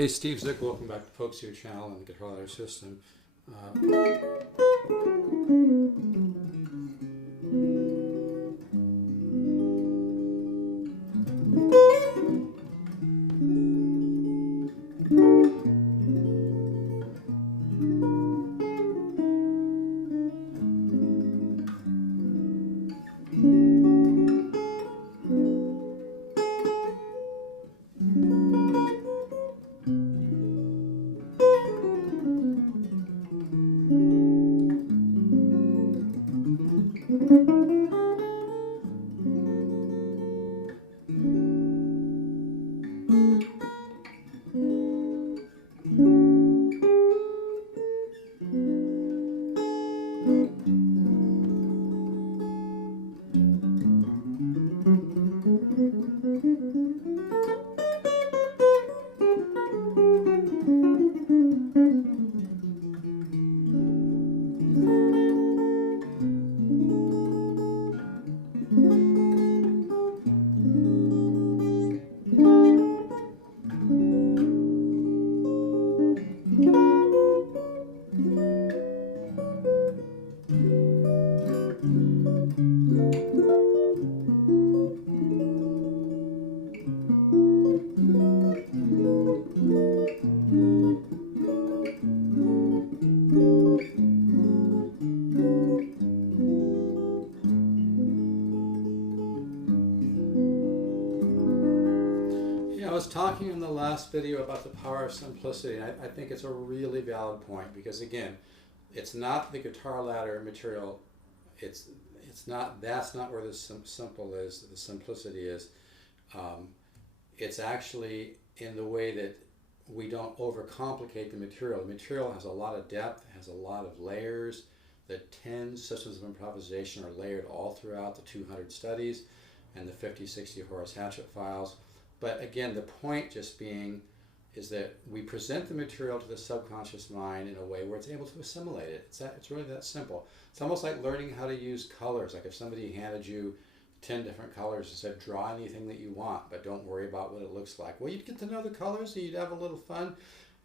Hey, Steve Zick, welcome back to Folksuit Channel and the Guitar Ladder System. I was talking in the last video about the power of simplicity, and I think it's a really valid point because, again, it's not the guitar ladder material. It's not. That's not where the simple is. The simplicity is. It's actually in the way that we don't overcomplicate the material. The material has a lot of depth, has a lot of layers. The 10 systems of improvisation are layered all throughout the 200 studies and the 50-60 Horace Hatchett files. But again, the point just being is that we present the material to the subconscious mind in a way where it's able to assimilate it. It's really that simple. It's almost like learning how to use colors. Like if somebody handed you 10 different colors and said, draw anything that you want, but don't worry about what it looks like. Well, you'd get to know the colors and you'd have a little fun.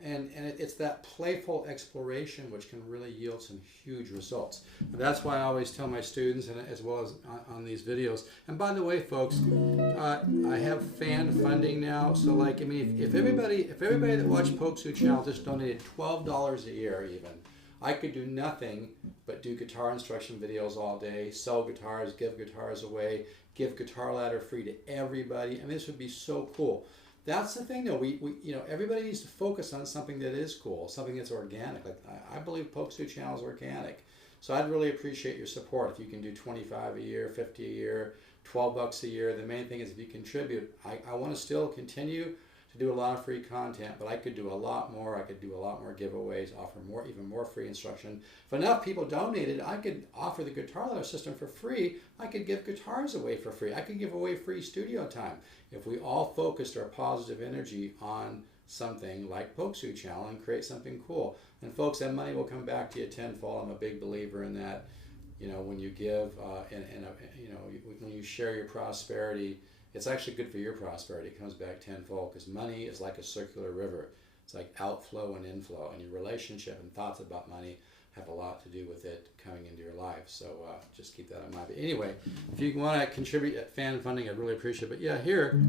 And it's that playful exploration which can really yield some huge results. And that's why I always tell my students, and as well as on these videos. And by the way, folks, I have fan funding now. So, like, I mean, if everybody that watched Folksuit Channel just donated $12 a year, even, I could do nothing but do guitar instruction videos all day, sell guitars, give guitars away, give Guitar Ladder free to everybody. And this would be so cool. That's the thing, though. We everybody needs to focus on something that is cool, something that's organic. Like I believe Folksuit Channel is organic, so I'd really appreciate your support. If you can do 25 a year, 50 a year, 12 bucks a year. The main thing is if you contribute. I want to still continue to do a lot of free content, but I could do a lot more. I could do a lot more giveaways, offer even more free instruction. If enough people donated, I could offer the Guitar Ladder system for free. I could give guitars away for free. I could give away free studio time. If we all focused our positive energy on something like Folksuit Channel and create something cool. And folks, that money will come back to you tenfold. I'm a big believer in that. You know, when you give when you share your prosperity, it's actually good for your prosperity. It comes back tenfold because money is like a circular river. It's like outflow and inflow, and your relationship and thoughts about money have a lot to do with it coming into your life. So just keep that in mind. But anyway, if you want to contribute at fan funding, I'd really appreciate it. But yeah, here,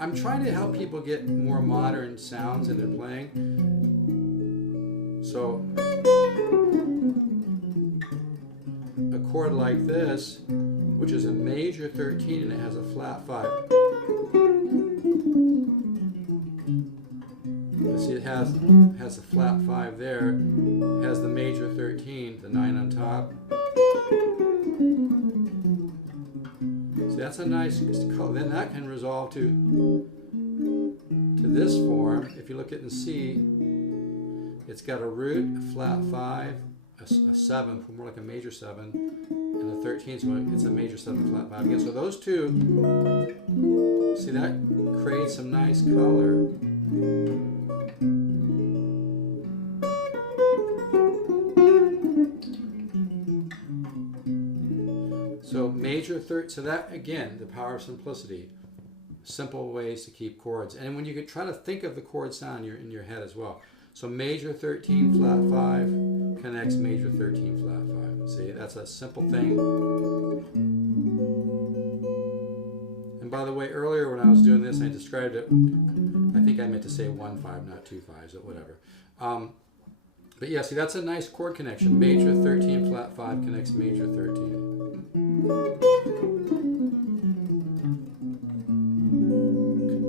I'm trying to help people get more modern sounds in their playing. So a chord like this, which is a major 13 and it has a flat 5. See, it has a flat 5 there, has the major 13, the 9 on top. See, that's a nice color. Then that can resolve to this form. If you look at it in C, it's got a root, a flat 5, a 7, more like a major 7, and a 13, so it's a major 7, flat 5 again. So those two, see, that creates some nice color. So major third, so that again, the power of simplicity. simple ways to keep chords. And when you could try to think of the chord sound in your head as well. So major 13 flat 5 connects major 13 flat 5. See, that's a simple thing. And by the way, earlier when I was doing this, I described it. I think I meant to say 1 5, not 2 5s, but whatever. But yeah, see, that's a nice chord connection. Major 13 flat 5 connects major 13.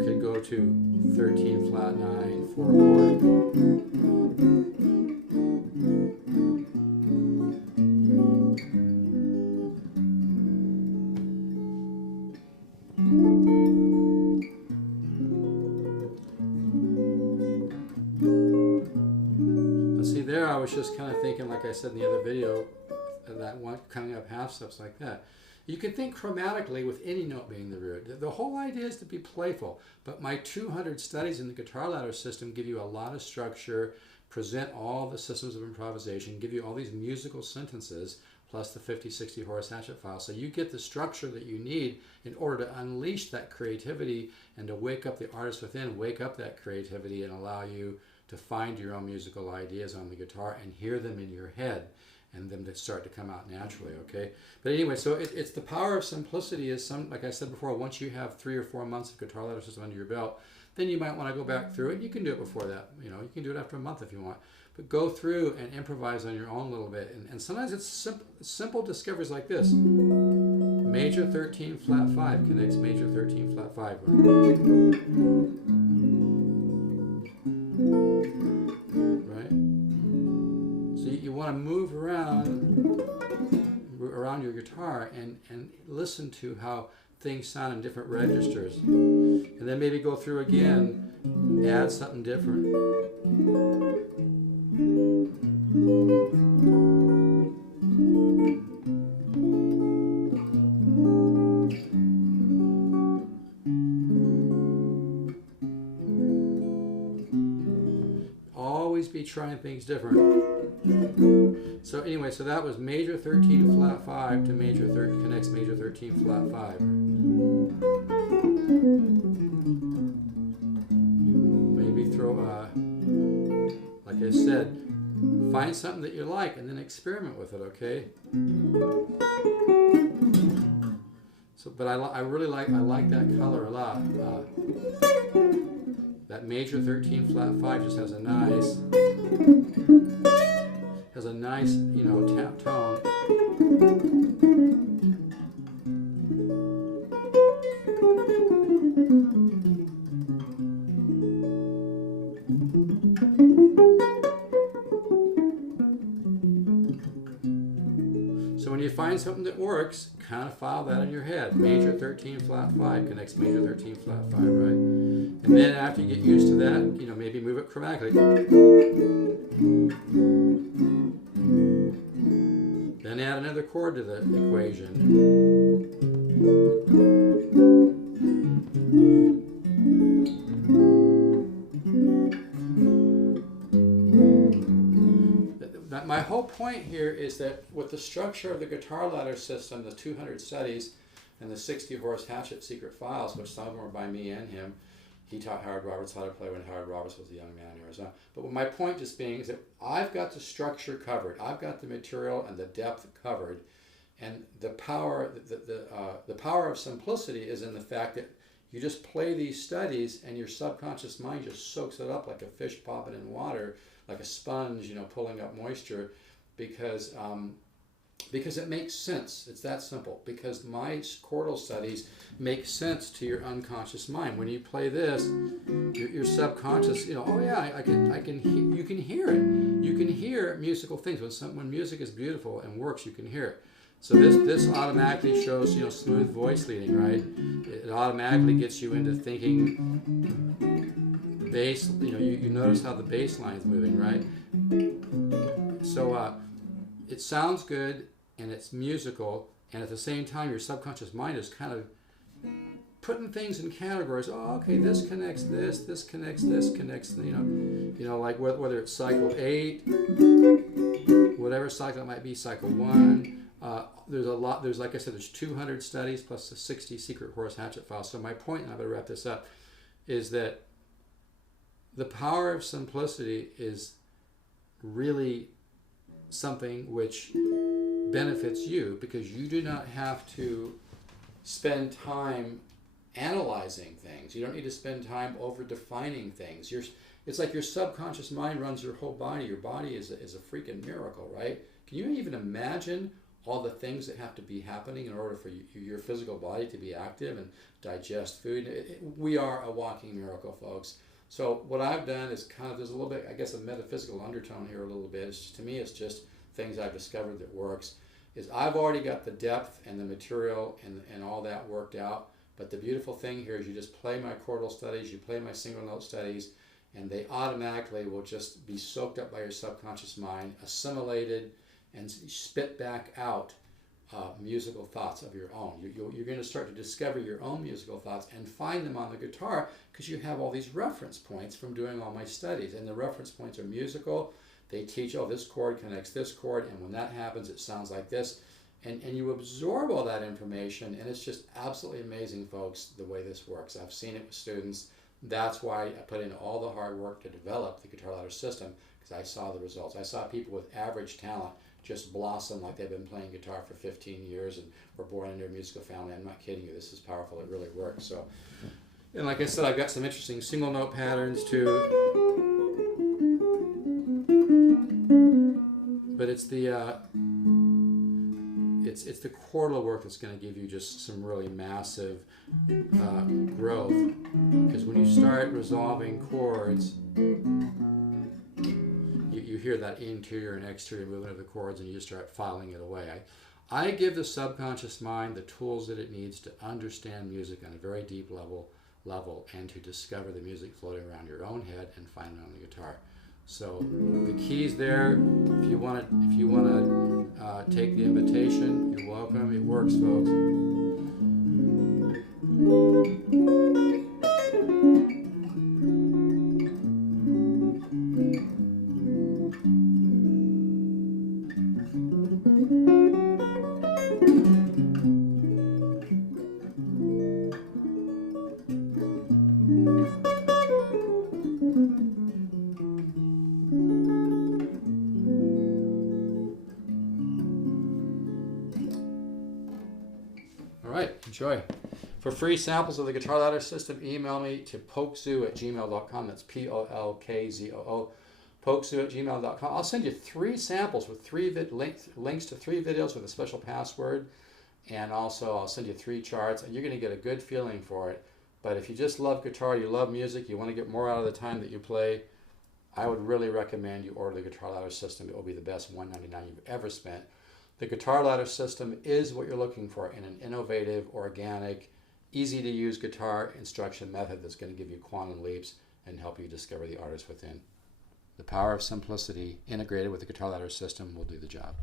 Could go to 13 flat 9 for a chord. There I was just kind of thinking, like I said in the other video, that one coming up half steps like that. You can think chromatically with any note being the root. The whole idea is to be playful, but my 200 studies in the guitar ladder system give you a lot of structure, present all the systems of improvisation, give you all these musical sentences, plus the 50-60 Horace Hatchett file. So you get the structure that you need in order to unleash that creativity and to wake up the artist within, wake up that creativity and allow you to find your own musical ideas on the guitar and hear them in your head and them to start to come out naturally, okay? But anyway, so it's the power of simplicity is like I said before, once you have 3 or 4 months of guitar ladder system under your belt, then you might want to go back through it. You can do it before that, you know, you can do it after a month if you want. But go through and improvise on your own a little bit. And sometimes it's simple discoveries like this. Major 13 flat 5 connects major 13 flat 5. Right? So you want to move around your guitar and listen to how things sound in different registers. And then maybe go through again, add something different. Always be trying things different. So anyway, so that was major 13 flat 5 to major 13 connects major 13 flat 5. Maybe throw like I said, find something that you like and then experiment with it, okay? So, but I really like that color a lot. That major 13 flat 5 just has a nice, you know, tap tone. So when you find something that works, kind of file that in your head. Major 13 flat 5 connects major 13 flat 5, right? And then after you get used to that, you know, maybe move it chromatically. Then add another chord to the equation. My whole point here is that with the structure of the guitar ladder system, the 200 studies, and the 60 Horace Hatchett secret files, which some of them were by me and him. He taught Howard Roberts how to play when Howard Roberts was a young man in Arizona. But my point just being is that I've got the structure covered. I've got the material and the depth covered. And the power of simplicity is in the fact that you just play these studies and your subconscious mind just soaks it up like a fish popping in water, like a sponge, you know, pulling up moisture, because it makes sense. It's that simple. Because my chordal studies make sense to your unconscious mind. When you play this, your subconscious, you know, oh yeah, you can hear it. You can hear musical things. When music is beautiful and works, you can hear it. So this automatically shows, you know, smooth voice leading, right? It automatically gets you into thinking bass. You know, you notice how the bass line is moving, right? So it sounds good and it's musical, and at the same time, your subconscious mind is kind of putting things in categories. Oh, okay, this connects this, this connects this, connects, you know, like whether it's cycle 8, whatever cycle it might be, cycle 1. There's a lot. There's, like I said, there's 200 studies plus the 60 secret Horace Hatchet files. So my point, and I'm going to wrap this up, is that the power of simplicity is really something which benefits you, because you do not have to spend time analyzing things. You don't need to spend time over defining things. It's like your subconscious mind runs your whole body. Your body is a freaking miracle, right? Can you even imagine all the things that have to be happening in order for your physical body to be active and digest food? We are a walking miracle, folks. So what I've done is kind of, there's a little bit, I guess, a metaphysical undertone here a little bit. To me, it's just things I've discovered that works. Is I've already got the depth and the material and all that worked out. But the beautiful thing here is you just play my chordal studies, you play my single note studies, and they automatically will just be soaked up by your subconscious mind, assimilated, and spit back out musical thoughts of your own. You're going to start to discover your own musical thoughts and find them on the guitar, because you have all these reference points from doing all my studies. And the reference points are musical. They teach, oh, this chord connects this chord, and when that happens, it sounds like this. And you absorb all that information, and it's just absolutely amazing, folks, the way this works. I've seen it with students. That's why I put in all the hard work to develop the Guitar Ladder system, because I saw the results. I saw people with average talent just blossom like they've been playing guitar for 15 years and were born into a musical family. I'm not kidding you. This is powerful. It really works. So, and like I said, I've got some interesting single note patterns too. But it's the it's the chordal work that's going to give you just some really massive growth. Because when you start resolving chords, you hear that interior and exterior movement of the chords, and you just start filing it away. I give the subconscious mind the tools that it needs to understand music on a very deep level and to discover the music floating around your own head and find it on the guitar. So the keys there. If you want to take the invitation, you're welcome. It works, folks. Enjoy. For free samples of the Guitar Ladder system, email me to polkzoo@gmail.com. That's Polkzoo, polkzoo@gmail.com. I'll send you 3 samples with links to 3 videos with a special password, and also I'll send you 3 charts, and you're going to get a good feeling for it. But if you just love guitar, you love music, you want to get more out of the time that you play, I would really recommend you order the Guitar Ladder system. It will be the best $199 you've ever spent. The Guitar Ladder system is what you're looking for in an innovative, organic, easy-to-use guitar instruction method that's going to give you quantum leaps and help you discover the artist within. The power of simplicity integrated with the Guitar Ladder system will do the job.